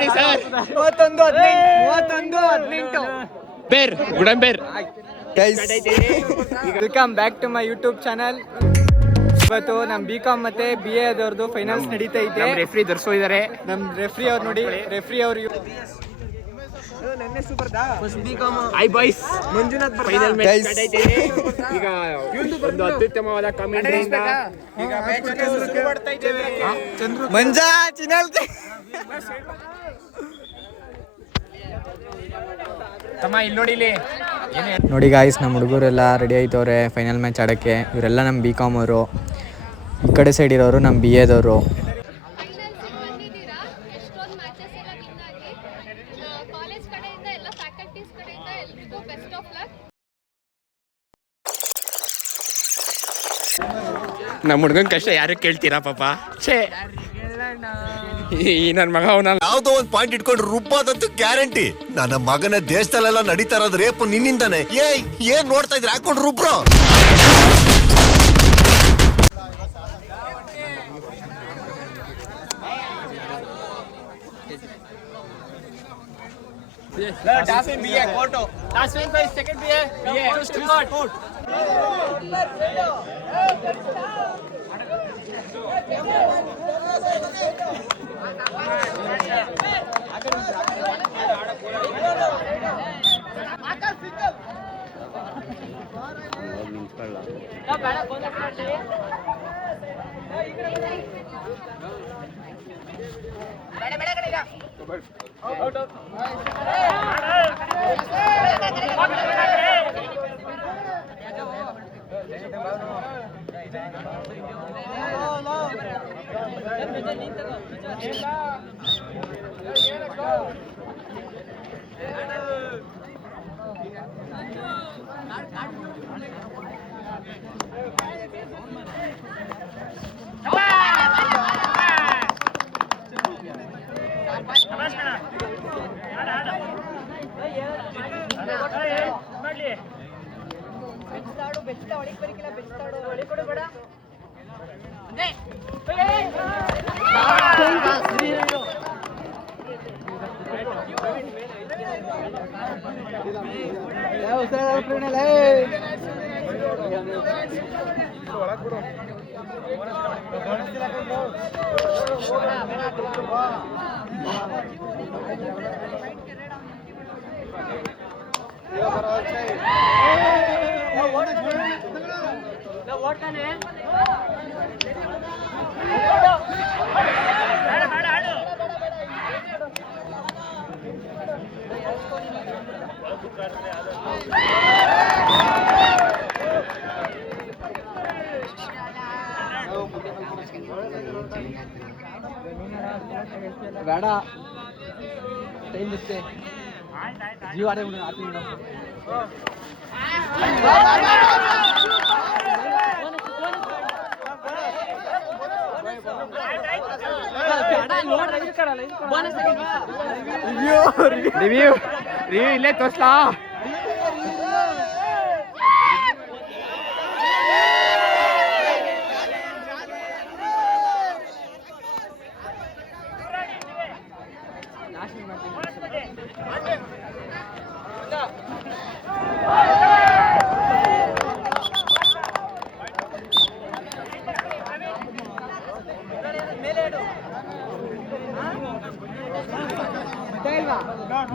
ನೋಡಿ ಸರ್ 31-18 ಬೇರ್ ಗುಡಂಬೇರ್ welcome back to my YouTube channel. ಇವತ್ತು ನಮ್ BCom ಮತ್ತೆ BA ಅದವ್ರದ್ದು ಫೈನಲ್ಸ್ ನಡೀತಾ ಇದೆ. ರೆಫ್ರಿ ಧರಿಸೋ ಇದಾರೆ. ನಮ್ ರೆಫ್ರಿ ಅವ್ರು ನೋಡಿ, ರೆಫ್ರಿ ಅವರು boys Manjunath final match start ಐತೆ. ಈಗ ಒಂದು ಅತ್ಯುತ್ತಮವಾದ ಕಾಮೆಂಟ್ರಿಯಿಂದ ಈಗ ಮ್ಯಾಚ್ ಶುರು ಮಾಡ್ತಾ ಇದ್ದೇವೆ. ಮಂಜಾ ಚಿನಲ್ ತಮ್ಮ ಇಲ್ಲಿ ನೋಡಿ, ಇಲ್ಲಿ ನೋಡಿ ಗಾಯ್ಸ್, ನಮ್ಮ ಹುಡುಗರೆಲ್ಲ ರೆಡಿ ಆಯ್ತವ್ರೆ ಫೈನಲ್ ಮ್ಯಾಚ್ ಆಡೋಕ್ಕೆ. ಇವರೆಲ್ಲ ನಮ್ಮ BCom ಅವರು, ಈ ಕಡೆ ಸೈಡ್ ಇರೋರು ನಮ್ಮ BA ದವರು. ನಮ್ಮ ಹುಡುಗನ ಕಷ್ಟ ಯಾರು ಕೇಳ್ತೀರಾ ಪಾಪ. ಛೇ, ಈ ನನ್ನ ಮಗ ಅವನಲ್ಲ. ಯಾವ್ದೋ ಒಂದ್ ಪಾಯಿಂಟ್ ಇಟ್ಕೊಂಡು ರುಬ್ಬಾದಂತೂ ಗ್ಯಾರಂಟಿ. ನನ್ನ ಮಗನ ದೇಶದಲ್ಲೆಲ್ಲ ನಡೀತಾ ಇರೋದು ರೇಪು ನಿನ್ನಿಂದಾನೆ. ಏನ್ ನೋಡ್ತಾ ಇದ್ರೆ ಹಾಕೊಂಡು ರುಬ್ರೋ. ಬೇಡ ಟೈಮ್ ಇರುತ್ತೆ. ಜೀವ ಆಡೇ ರಿವ್ಯೂ ಇಲ್ಲೇ ತೋರ್ಸ್ಲಾ.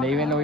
ನೀವೇನು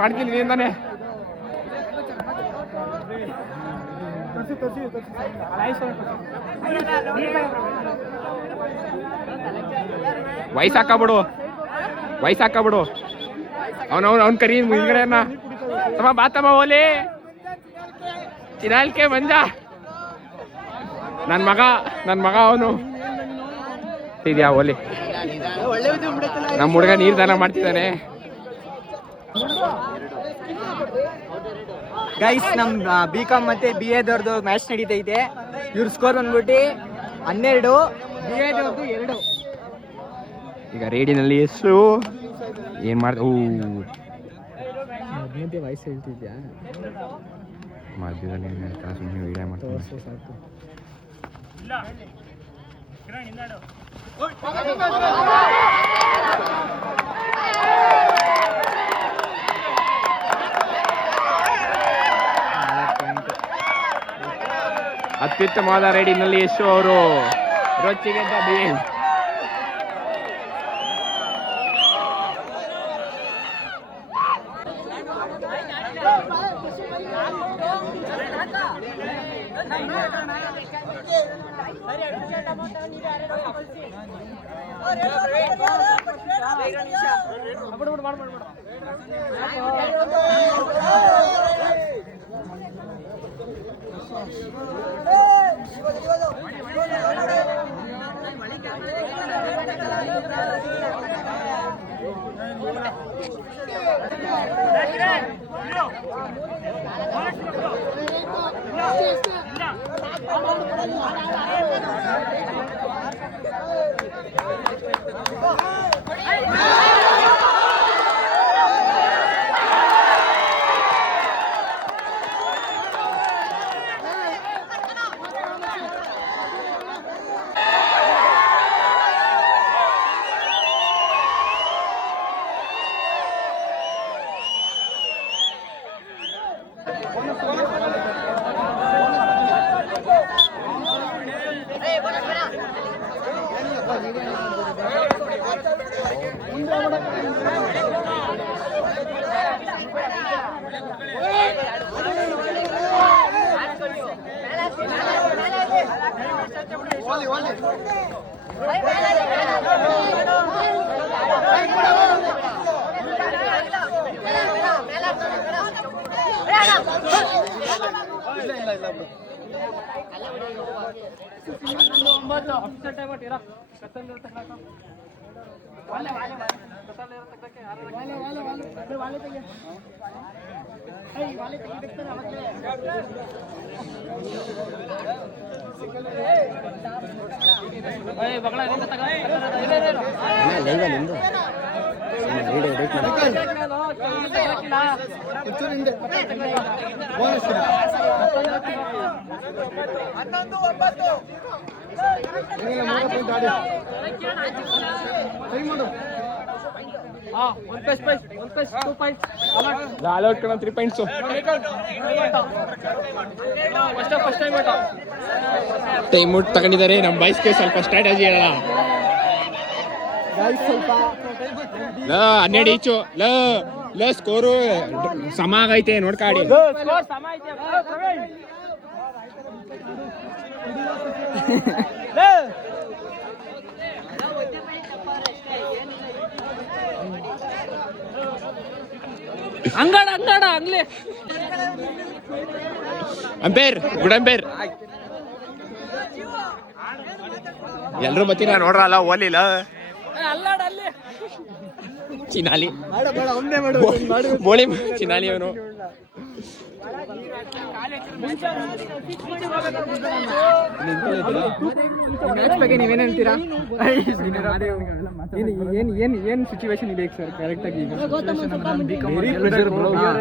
ಮಾಡ್ತೀನಿ ನೀಂದಾನೆ. ವಯಸ್ಸಾಕಬಿಡು ಅವನ್ ಕರಿ ಮುಂದ್ಗಡೆ ತಮ್ಮ ಬಾತಮ್ಮ ಓಲಿ ಚಿನಾಲ್ಕೆ ಮಂಜ ನನ್ ಮಗ ಅವನು ಇದೆಯಾ ಓಲಿ. ನಮ್ಮ ಹುಡುಗ ನೀರ್ ದಾನ ಮಾಡ್ತಿದ್ದಾನೆ. ಗೈಸ್ ನಮ್ಮ BCom ಮತ್ತೆ BA ದವ್ರದ್ದು ಮ್ಯಾಚ್ ನಡೀತೈತೆ. ಇವ್ರ ಸ್ಕೋರ್ ಬಂದ್ಬಿಟ್ಟು 12, BA ದವ್ರದ್ದು 2. ಈಗ ರೇಡಿನಲ್ಲಿ ಎಷ್ಟು ಏನ್ ಮಾಡ್ದ ವಯಸ್ಸು ಹೇಳ್ತಿದ್ಯಾ ಮಧ್ಯದಲ್ಲಿ ಸುಮ್ಮನೆ ವಿಡಿಯೋ ಮಾಡ್ತಾರೆ. ಸಾಕು. ಅತ್ಯುತ್ತಮವಾದ ರೈಡಿನಲ್ಲಿ ಯಶು ಅವರು ರೊಚ್ಚಿಗೆ ಟೈಮ್ ಔಟ್ ತಗೊಂಡಿದ್ದಾರೆ. ನಮ್ಮ ಬಾಯ್ಸ್ಗೆ ಸ್ವಲ್ಪ ಸ್ಟ್ರಾಟಜಿ ಹೇಳಲ್ಲ. 12 ಈಚು ಸ್ಕೋರು ಸಮ ಆಗೈತೆ ನೋಡ್ಕಾಡಿ. ಅಂಪೇರ್ ಗುಡ್ ಅಂಪೇರ್ ಎಲ್ರು ಬತ್ತೀರ ನೋಡ್ರಲ್ಲ ಓಲಿಲ್ಲ ಚಿನಾಲಿ ಬೋಳಿ ಚಿನಾಲಿ ಅವನು. ಮ್ಯಾಚ್ ಬಗ್ಗೆ ನೀವೇನು ಹೇಳ್ತೀರಾ? ಏನು ಸಿಚುವೇಶನ್ ಇದೆ ಸರ್ ಕರೆಕ್ಟ್ ಆಗಿ?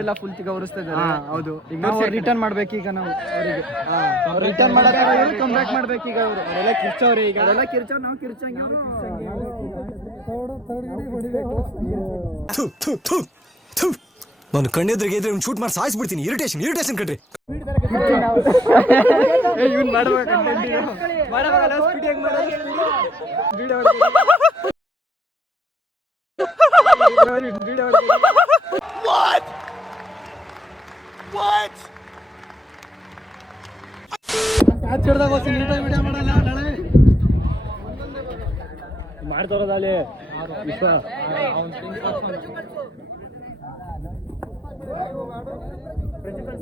ಎಲ್ಲ ಫುಲ್ ಗೌರವಿಸ್ತಾ ಇದ್ದಾರೆ. ಹೌದು, ಈಗ ನಾವು ರಿಟರ್ನ್ ಮಾಡ್ಬೇಕು. ಈಗ ನಾವು ಅವರಿಗೆ ರಿಟರ್ನ್ ಮಾಡಕ್ಕೆ ಕಮ್ ಬ್ಯಾಕ್ ಮಾಡ್ಬೇಕು. ಈಗ ಅವರೆಲ್ಲ ಕಿರ್ಚವ್ರೆ. ಈಗ ಅವರೆಲ್ಲ ಕಿರ್ಚವ್, ನಾವು ಕಿರ್ಚಂಗೆ, ಅವರು ಕಿರ್ಚಂಗೆ. ನಾನು ಕಣ್ಣೆದ್ರಿಗೆ ಇದ್ರೆ ಶೂಟ್ ಮಾಡಿ ಸಾಯಿಸ್ಬಿಡ್ತೀನಿ. ಇರಿಟೇಷನ್ ಕಣ್ರಿ. ಮಾಡ್ತಾರದಲ್ಲಿ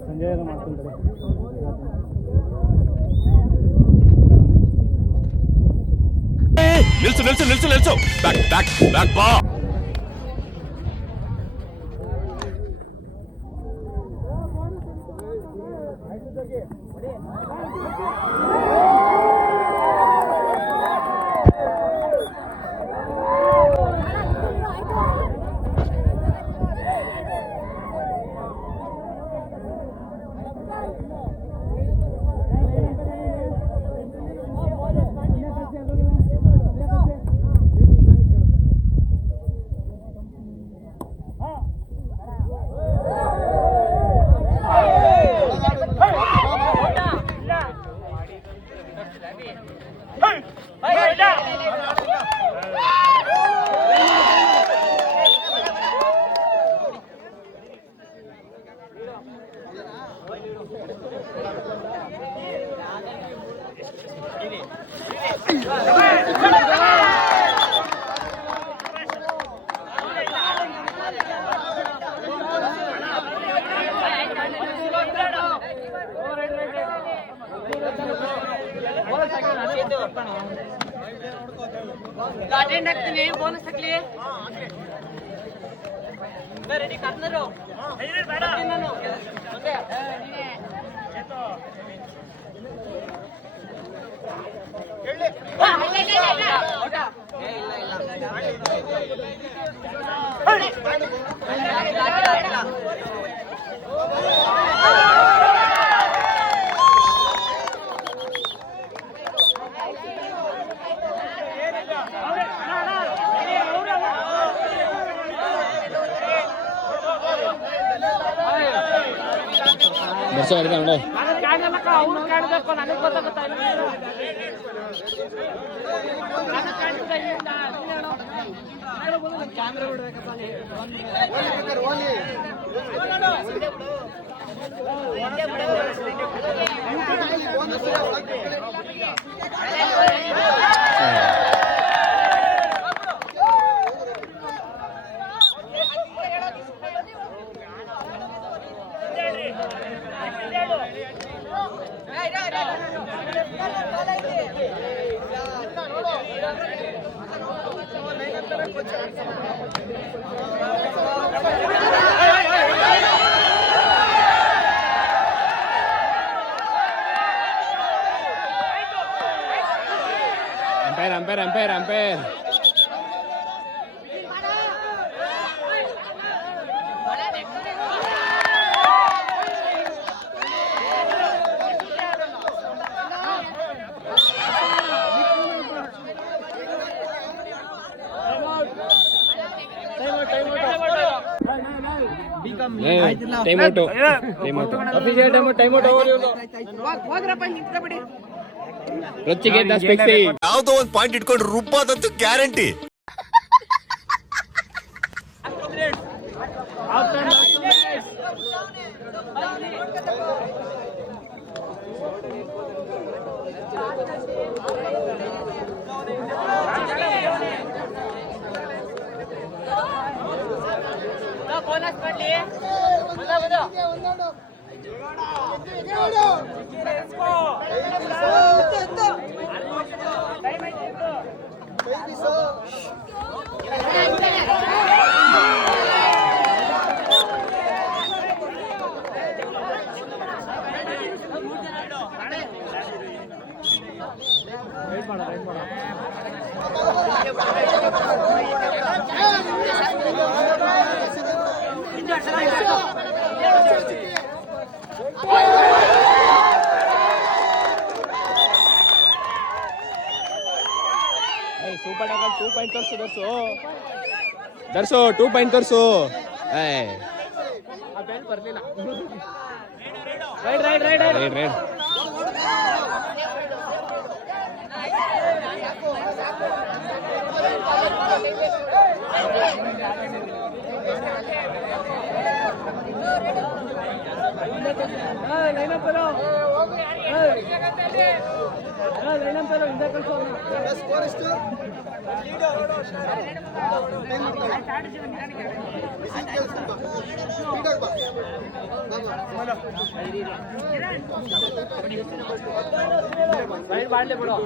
ಸಂಜಯ್ ಮಾಡ್ಕೊಂತಾರೆ. ನಿಲ್ಸು ಬ್ಯಾಕ್ ಬಾ. ಗಾರ್ಡನ್ ಹಾಕ್ತೀನಿ ಬೋನಸ್ ಹಾಕ್ಲಿ ರೆಡಿ ಕಾರ್ನರು ನಾನು ಅವ್ನು ಕಾಣಬೇಕು ನನಗೆ ಗೊತ್ತಾಗುತ್ತಾ ಕ್ಯಾಮ್ರಾ ಬಿಡ್ಬೇಕಪ್ಪ ಅಂಪೈರ್ ಯಾವ್ದೋ ಒಂದ್ ಪಾಯಿಂಟ್ ಇಟ್ಕೊಂಡು ರುಬ್ಬಾದಂತೂ ಗ್ಯಾರಂಟಿ. ಬೋನಸ್ ಮಾಡ್ಲಿ ಸೂಪರ್ 2 ಪಾಯಿಂಟ್ ತೋರ್ಸು 2 ಪಾಯಿಂಟ್ ತೋರ್ಸು. ಬರ್ಲಿಲ್ಲ. ರೈಡ್ ಮಾಡ್ಲಿ ಬಿಡು.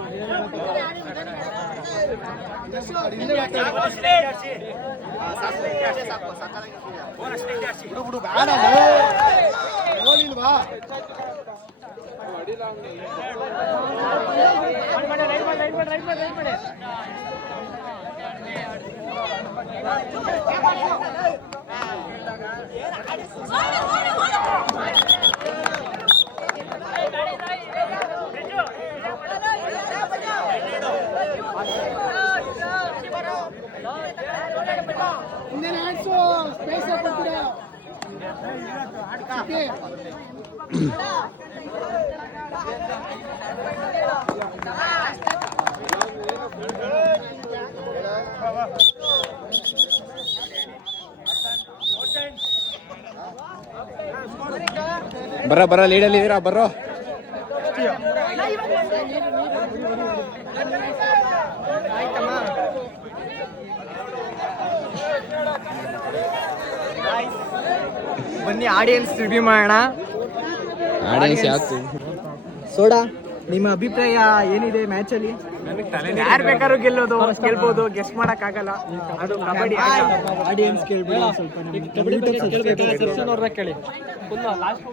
ಬರ ಲೀಡಲ್ಲಿ ಇದೀರಾ ಬರ್ರೋ. ಬನ್ನಿ ಆಡಿಯನ್ಸ್ ರಿವ್ಯೂ ಮಾಡೋಣ. ಆಡಿಯನ್ಸ್ ಯಾಕೆ ಸೋಡಾ, ನಿಮ್ಮ ಅಭಿಪ್ರಾಯ ಏನಿದೆ ಮ್ಯಾಚ್ ಅಲ್ಲಿ? ಯಾರು ಬೇಕಾದ್ರೂ ಗೆಲ್ಬೋದು, ಗೆಸ್ಟ್ ಮಾಡಕ್ ಆಗಲ್ಲ. ಅದು ಕಬಡ್ಡಿ. ಆಡಿಯನ್ಸ್ ಕೇಳ್ಬೋದು ಸ್ವಲ್ಪ. ಕೇಳಿ ಲಾಸ್ಟ್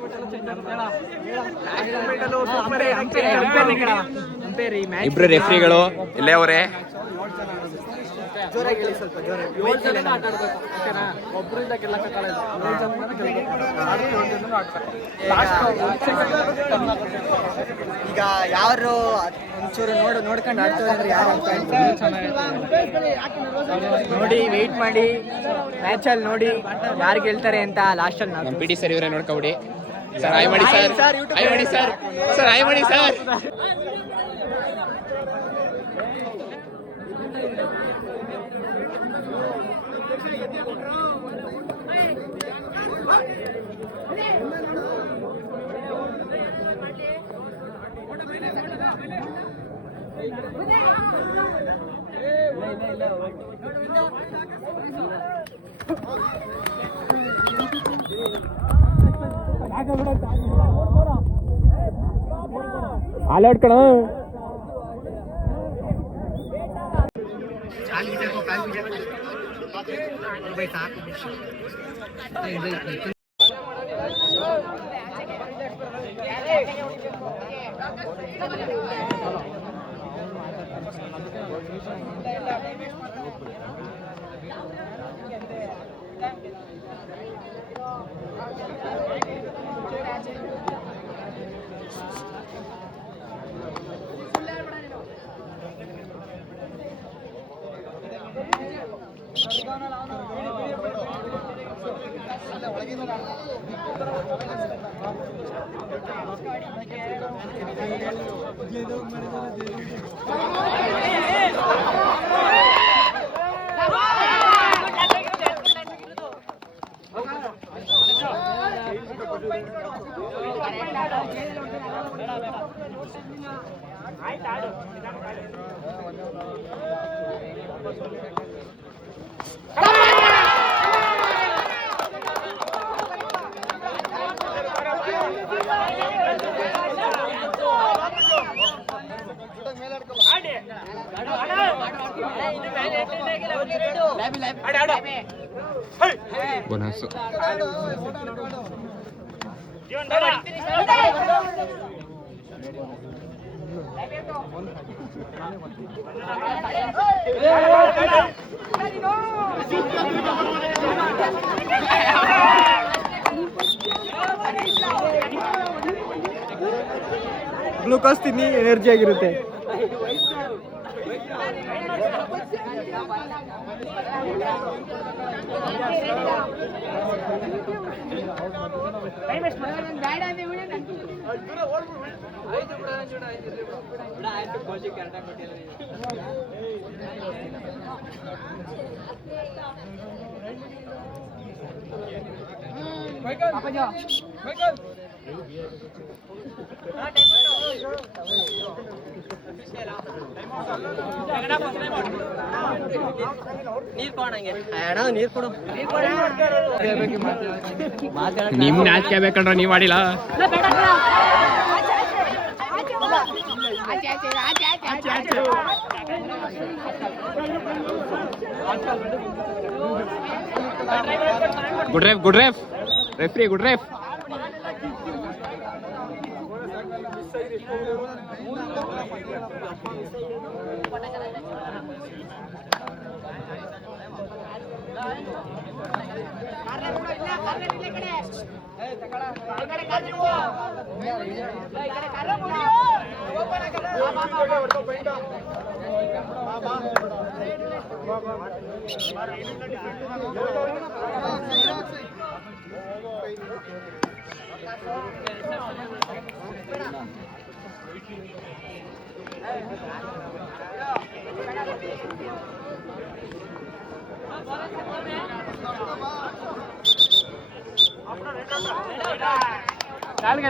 ಇಬ್ರು ರೆಫ್ರಿಗಳು ಇಲ್ಲೇ ಅವರೇ. ಜೋರಾಗಿ ಹೇಳಿ ಸ್ವಲ್ಪ ಜೋರಾಗಿ. ಒಬ್ಬರಿಂದ ಗೆಲ್ಲಕ್ಕಾಗಲ್ಲ. ಈಗ ಯಾರು ಒಂಚೂರು ನೋಡ್ಕೊಂಡು ಆಡ್ತಾರೆ ಅಂದ್ರೆ ಯಾರು ನೋಡಿ ವೆಯ್ಟ್ ಮಾಡಿ, ಮ್ಯಾಚಲ್ಲಿ ನೋಡಿ ಯಾರು ಗೆಲ್ತಾರೆ ಅಂತ ಲಾಸ್ಟಲ್ಲಿ ನಮ್ಮ ಪಿ ಟಿ ಸರ್ ಇವರೇ ನೋಡ್ಕೊಬಿಡಿ. ಸರ್ ಆಯ್ ಮಾಡಿ ಸರ್, ಆಯ್ ಮಾಡಿ ಸರ್, ಸರ್ ಆಯ್ ಮಾಡಿ ಸರ್. ಆಲ್ಔಟ್ ಕಣ. ಬೋನಸ್ ಗ್ಲೂಕೋಸ್ ತಿನ್ನಿ, ಎನರ್ಜಿ ಆಗಿರುತ್ತೆ. ನಿಮ್ ನಾಚಿಕೆ ಬೇಕಂಡ್ರ ನೀವ್ ಮಾಡಿಲ್ಲ. Good ref referee good ref.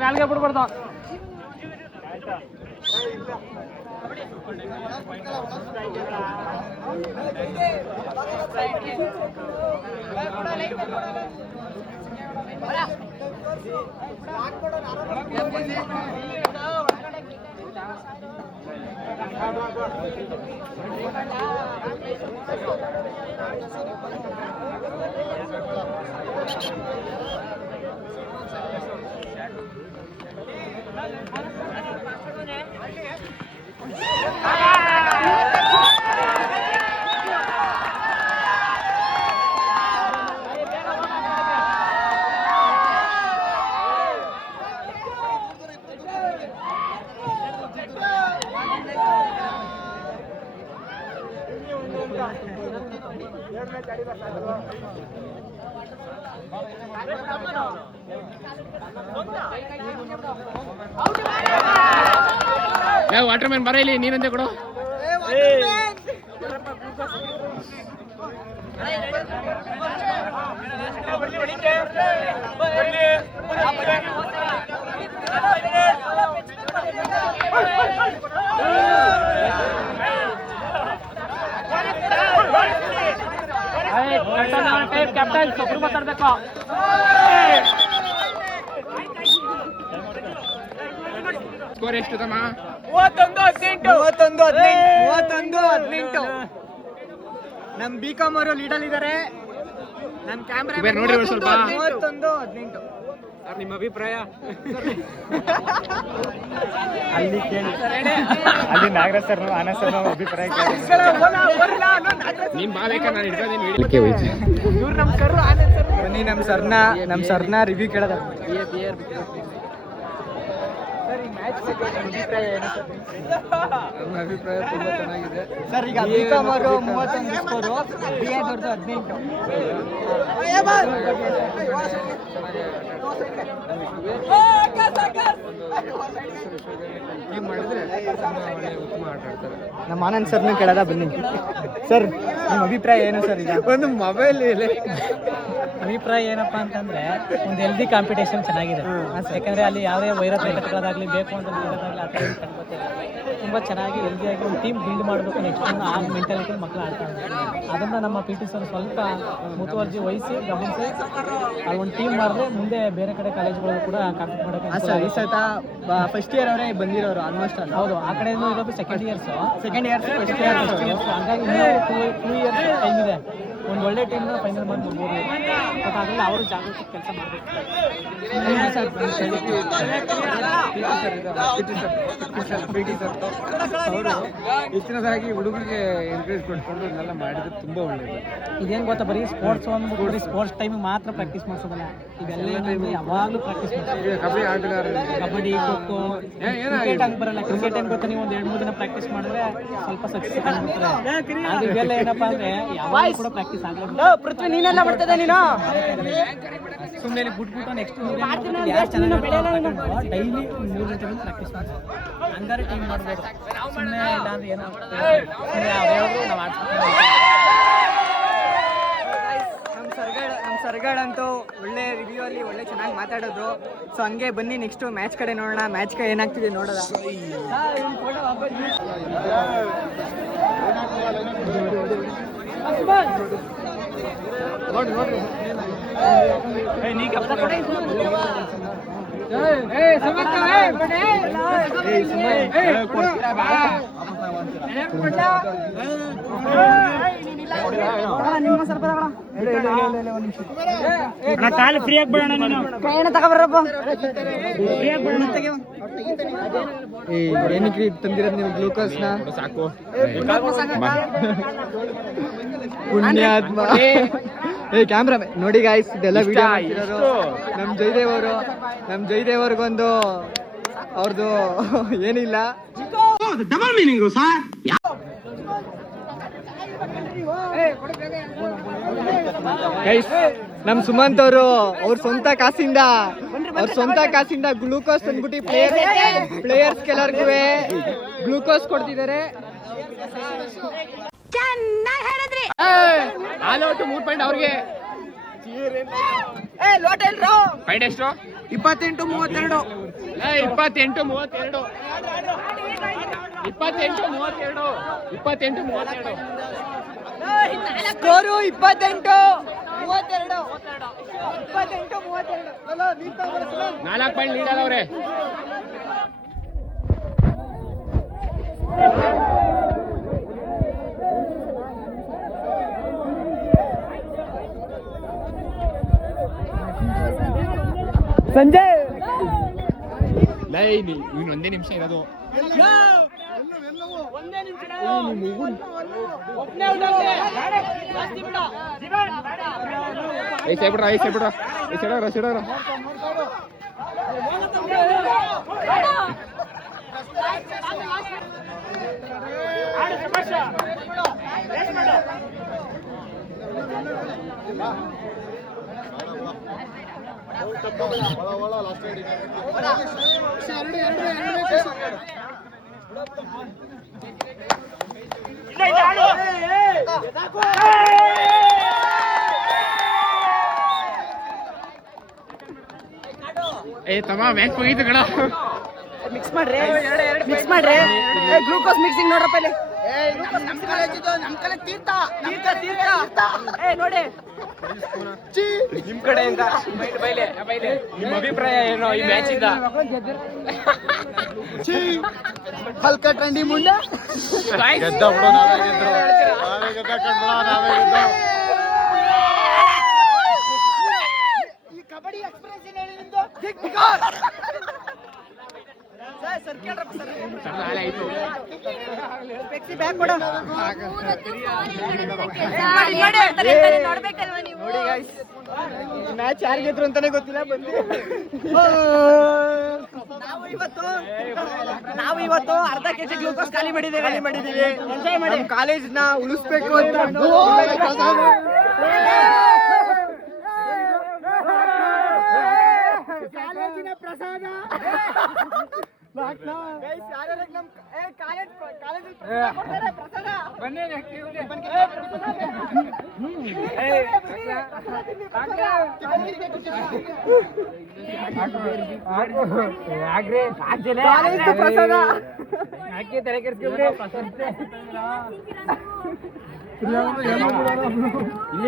ನಾಲ್ಗೆ ಬಿಡ್ಬಾರ್ದು. ವಾಟರ್ ಮ್ಯಾನ್ ಬರ ಇಲ್ಲಿ, ನೀನಂತೆ ಕೊಡು. ಕ್ಯಾಪ್ಟನ್ ಸೊಪ್ಪು ಮಾತಾಡ್ಬೇಕು. ಸ್ಕೋರ್ ಎಷ್ಟು ತಮ್ಮ? 31-18 ನಮ್ ಬಿಕಾಮ್ ಅವರು ಲೀಡಲ್ ಇದಾರೆ. ನಮ್ ಕ್ಯಾಮ್ರಾ ನೋಡಿ ಸ್ವಲ್ಪ 31-18. ನಿಮ್ಮ ಅಭಿಪ್ರಾಯ? ಅಲ್ಲಿ ಕೇಳಿ, ಅಲ್ಲಿ ನಾಗರಾಜ್ ಸರ್ ಆನಂದ್ ಸರ್ ಅಭಿಪ್ರಾಯ ಕೇಳಿ. ನೀನ್ ಬಾಬೇಕಾ ನಾನು ಹಿಡ್ಕೊಂಡು ವಿಡಿಯೋಕ್ಕೆ ಹೋಯ್ತು. ಇವ್ರು ನಮ್ ಕರು ಆನಂದ್ ಸರ್. ಬನ್ನಿ ನಮ್ ಸರ್ನ ರಿವ್ಯೂ ಕೇಳೋದ. ನಮ್ಮ ಅಭಿಪ್ರಾಯ ತುಂಬಾ ಚೆನ್ನಾಗಿದೆ ಸರ್. ಈಗ ಬಿಕಾಮ್ ಅವರು 31 ಸ್ಕೋರು, BA ದೊಡ್ಡದು 18. ಟೀಮ್ ಮಾಡಿದ್ರೆ ಉತ್ತಮ ಆಟ ಆಡ್ತಾರೆ. ನಮ್ಮ ಆನಂದ್ ಸರ್ನು ಕೇಳೋದ. ಬನ್ನಿ ಸರ್, ನಿಮ್ಮ ಅಭಿಪ್ರಾಯ ಏನು ಸರ್? ಈಗ ಒಂದು ಮೊಬೈಲ್ ಇದೆ. ಅಭಿಪ್ರಾಯ ಏನಪ್ಪಾ ಅಂತಂದ್ರೆ ಒಂದು ಹೆಲ್ದಿ ಕಾಂಪಿಟೇಷನ್ ಚೆನ್ನಾಗಿದೆ. ಯಾಕಂದ್ರೆ ಅಲ್ಲಿ ಯಾವುದೇ ವೈರತ್ವ ಕಟ್ಟೋದಾಗ್ಲಿ ಬೇಕು ಅಂತ ಇರೋದಾಗ್ಲಿ ಆ ಥರ ಏನು ಕಂಡುಬರ್ತಿಲ್ಲ. ತುಂಬ ಚೆನ್ನಾಗಿ ಹೆಲ್ದಿಯಾಗಿ ಒಂದು ಟೀಮ್ ಬಿಲ್ಡ್ ಮಾಡಬೇಕು ನೆಕ್ಸ್ಟ್ ಆ ಮೆಂಟಾಲಿಟಿ ಮಕ್ಕಳು ಆಡ್ತಾ ಇದ್ದಾರೆ. ಅದನ್ನು ನಮ್ಮ PT ಸರ್ ಸ್ವಲ್ಪ ಮುತುವರ್ಜಿ ವಹಿಸಿ ಗಮನಿಸಿ ಅದು ಒಂದು ಟೀಮ್ ಮಾಡಿದ್ರೆ ಮುಂದೆ ಬೇರೆ ಕಡೆ ಕಾಲೇಜ್ಗಳು ಕೂಡ ಕಾಂಪೀಟ್ ಮಾಡೋಕ್ಕೆ ಈ ಸತ ಫಸ್ಟ್ ಇಯರ್ ಅವರೇ ಬಂದಿರೋರು ಆಲ್ಮೋಸ್ಟ್ ಅಲ್ಲ. ಹೌದು, ಆ ಕಡೆಯಿಂದ ಇರೋದು ಸೆಕೆಂಡ್ ಇಯರ್ಸ್ ಫಸ್ಟ್ ಇಯರ್ ಹಾಗಾಗಿ ಇನ್ನೂ 2 ಇಯರ್ಸ್ ಟೈಮ್ ಇದೆ. ಒಂದು ಒಳ್ಳೆ ಟೀಮ್ನ ಫೈನಲ್ ಮಾಡಿ ಬರ್ಬೋದು. ಬಟ್ ಅದರಲ್ಲಿ ಅವರು ಜಾಗೃತಿ ಕೆಲಸ ಮಾಡಬೇಕು. ಹೆಚ್ಚಿನದಾಗಿ ಹುಡುಗರಿಗೆ ಎನ್ಕರೇಜ್ ಕೊಟ್ಕೊಂಡು ಇದನ್ನೆಲ್ಲ ಮಾಡಿದ್ರೆ ತುಂಬಾ ಒಳ್ಳೇದು. ಇದೇನು ಗೊತ್ತಾ, ಬರೀ ಸ್ಪೋರ್ಟ್ಸ್ ಒಂದು ಬರೀ ಸ್ಪೋರ್ಟ್ಸ್ ಟೈಮ್ ಮಾತ್ರ ಪ್ರಾಕ್ಟೀಸ್ ಮಾಡಿಸೋದಲ್ಲ. ಇದೆಲ್ಲ ಏನಂದ್ರೆ ಯಾವಾಗಲೂ ಪ್ರಾಕ್ಟೀಸ್ ಮಾಡ್ತೀವಿ. ಕಬಡ್ಡಿ ಆಟಗಾರರು, ಕಬಡ್ಡಿ, ಖೋಖೋ, ಕ್ರಿಕೆಟ್ ಹಂಗೆ ಬರಲ್ಲ. ಕ್ರಿಕೆಟ್ ಹೆಂಗೆ ಗೊತ್ತಾ, ನೀವು ಒಂದು 2-3 ದಿನ ಪ್ರಾಕ್ಟೀಸ್ ಮಾಡಿದ್ರೆ ಸ್ವಲ್ಪ ಸಕ್ಸಸ್ ಆಗ್ಬಿಡ್ತಾರೆ. ಅದು ಇವೆಲ್ಲ ಏನಪ್ಪಾ ಅಂದ್ರೆ ಯಾವಾಗ ಕೂಡ ಪ್ರಾಕ್ಟೀಸ್ ಪ್ರಾಕ್ಟೀಸ್ ಆಗಲ್ಲ. ಪೃಥ್ವಿ ನೀನೆಲ್ಲ ಮಾಡ್ತಿದ್ದೆ ನೀನು ಸುಮ್ಮನೆ ಬಿಟ್ಬಿಟ್ಟು ನೆಕ್ಸ್ಟ್ ಡೈಲಿ 3 ಗಂಟೆ ಬಂದು ಪ್ರಾಕ್ಟೀಸ್ ಮಾಡ್ತೀವಿ. ಹಂಗಾರೆ ಟೀಮ್ ಮಾಡ್ಬೋದು. ಸುಮ್ಮನೆ ಇಲ್ಲ ಅಂದ್ರೆ ಏನಾಗುತ್ತೆ ನಾವು ಆಡ್ಸ್ಬೇಕು. ನಮ್ಮ ಸರ್ಗಳಂತೂ ಒಳ್ಳೆ ರಿವ್ಯೂ ಅಲ್ಲಿ ಒಳ್ಳೆ ಚೆನ್ನಾಗಿ ಮಾತಾಡೋದು. ಸೊ ಹಂಗೆ ಬನ್ನಿ ನೆಕ್ಸ್ಟ್ ಮ್ಯಾಚ್ ಕಡೆ ನೋಡೋಣ. ಮ್ಯಾಚ್ ಕಡೆ ಏನಾಗ್ತಿದೆ ನೋಡೋಣ. ಕಾಲು ಫ್ರೀ ಆಗ್ಬಿಡೋಣ ನೀನು ಕೈನ ತಗೊಬರ್ರಪ್ಪ. ಏನಕ್ಕೆ ತಂದಿರೋದು ನೀವು ಗ್ಲೂಕೋಸ್ನ? ಸಾಕು ಪುಣ್ಯಾತ್ಮ. ಕ್ಯಾಮ್ರಾ ನೋಡಿ ಗಾಯ್ಸ್, ಇದೆಲ್ಲ ವಿಡಿಯೋ ಮಾಡ್ತಿರೋರು ನಮ್ಮ ಜಯದೇವ್ ಅವ್ರಿಗೊಂದು ಅವ್ರದ್ದು ಏನಿಲ್ಲ. ನಮ್ ಸುಮಂತ್ ಅವರು ಅವ್ರ ಸ್ವಂತ ಕಾಸಿಂದ ಗ್ಲೂಕೋಸ್ ತಂದ್ಬಿಟ್ಟು ಪ್ಲೇಯರ್ಸ್ ಕೆಲವ್ರಿಗೂ ಗ್ಲೂಕೋಸ್ ಕೊಡ್ತಿದ್ದಾರೆ. ಆಲೋಟು 3 ಪಾಯಿಂಟ್ ಅವ್ರಿಗೆ. ಪಾಯಿಂಟ್ ಎಷ್ಟು? 28-32. 28-32. ಸ್ಕೋರು 28-32. 4 ಪಾಯಿಂಟ್ ಲೀಡ್ ಆದವ್ರೆ. ಸಂಜಯ್ ಇನ್ನು ಒಂದೇ ನಿಮಿಷ ಇರೋದು. ತಮ್ಮ ಮ್ಯಾಚ್ ಮುಗೀತು ಕಣ. ಮಿಕ್ಸ್ ಮಾಡ್ರಿ ಗ್ಲೂಕೋಸ್ ಮಿಕ್ಸಿಂಗ್ ನೋಡ್ರಪ್ಪ ಇಲ್ಲಿ. ನೋಡಿ ನಿಮ್ ಕಡೆಯಿಂದ ನಿಮ್ಮ ಅಭಿಪ್ರಾಯ ಏನೋ ಈ ಮ್ಯಾಚ್ ಇಂದ? ಹಲ್ಕ ಟ್ರೆಂಡಿ ಮುಂಡ ಈ ಕಬಡ್ಡಿ ಎಕ್ಸ್ಪ್ರೆಸ್ ಆಯ್ತು. ಮ್ಯಾಚ್ ಯಾರಿಗೆದ್ರು ಅಂತಾನೆ ಗೊತ್ತಿಲ್ಲ. ಬಂದು ನಾವು ಇವತ್ತು ಅರ್ಧ ಕೆಜಿ ಗ್ಲೂಕೋಸ್ ಖಾಲಿ ಮಾಡಿದ್ದೀವಿ. ನಮ್ಮ ಕಾಲೇಜ್ನ ಉಳಿಸ್ಬೇಕು ಅಂತ ಕಾಲೇಜಿನ ಪ್ರಸಾದ.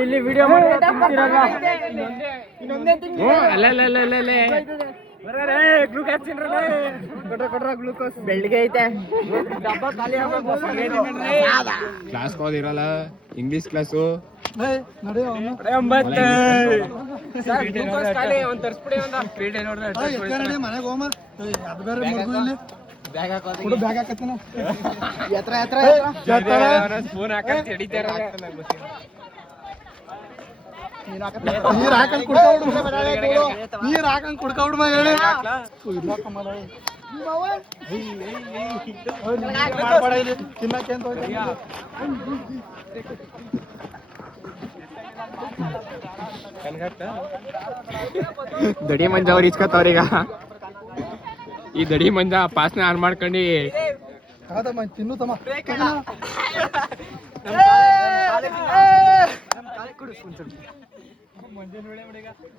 ಇಲ್ಲಿ ವಿಡಿಯೋ ಗ್ಲೂಕೋಸ್ ಬೆಳ್ಳಿಗೆ ಐತೆ. ಕ್ಲಾಸ್ ಇರಲ್ಲ, ಇಂಗ್ಲಿಷ್ ಕ್ಲಾಸು. ನೀರ್ ಹಾಕೊಂಡ್ ಕುಡ್ಕೊಬಿಡ್ ಹೇಳಿ. ತಿನ್ನಕ್ಕೆ ಅಂತ ದಡಿ ಮಂಜ ಅವ್ರು ಇಸ್ಕೊತವ್ರೀಗ ಈ ದಡಿ ಮಂಜ ಪಾಸ್ನ ಆನ್ ಮಾಡ್ಕೊಂಡು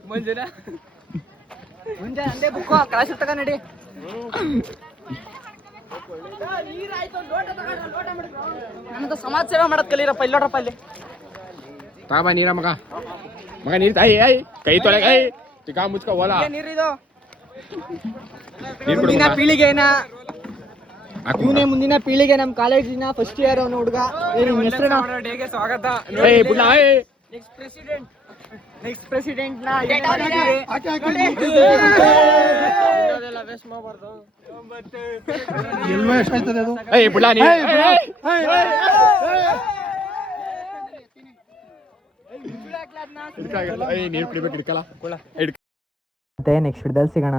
ಮುಂಜಾನೆ ಅಂದೇ ಬುಕ್ಕು ಕಳಸ ತಗ ನಡಿ. ನನ್ನದು ಸಮಾಜ ಸೇವೆ ಮಾಡದ್ ಕಲೀರಪ್ಪ ಇಲ್ಲೋಡ್ರಪ್ಪ ಅಲ್ಲಿ. ತಾಬಾ ನೀರ ಮಗ ಮಗ ನೀರ್ ತಾಯಿ ಕೈ ತೊಳೆಗ ಟಿಕಾ ಮುಚ್ಕ ಹೋಲ ನೀರಿದು ನೀರ್ ಕೊಡು ಮುಂದಿನ ಮಗ. ಪೀಳಿಗೆನ ಹಾಕು ಇವನೇ ಮಗ. ಮುಂದಿನ ಪೀಳಿಗೆ ನಮ್ಮ ಕಾಲೇಜಿನ ಫಸ್ಟ್ ಇಯರ್ ಅವನು ಹುಡುಗ. ಸ್ವಾಗತ ಏಯ್ ಬುಡ್ಲ ಏಯ್ ನೆಕ್ಸ್ಟ್ ಪ್ರೆಸಿಡೆಂಟ್ ನ ಏಯ್ ಬುಡ್ಲ ನೀ ನೀರ್ ಕುಡಿಬೇಕು ಹಿಡ್ಕಲ್ಲ ಮತ್ತೆ ನೆಕ್ಸ್ಟ್ ವಿಡಿಯೋದಲ್ಲಿ ಸಿಗೋಣ.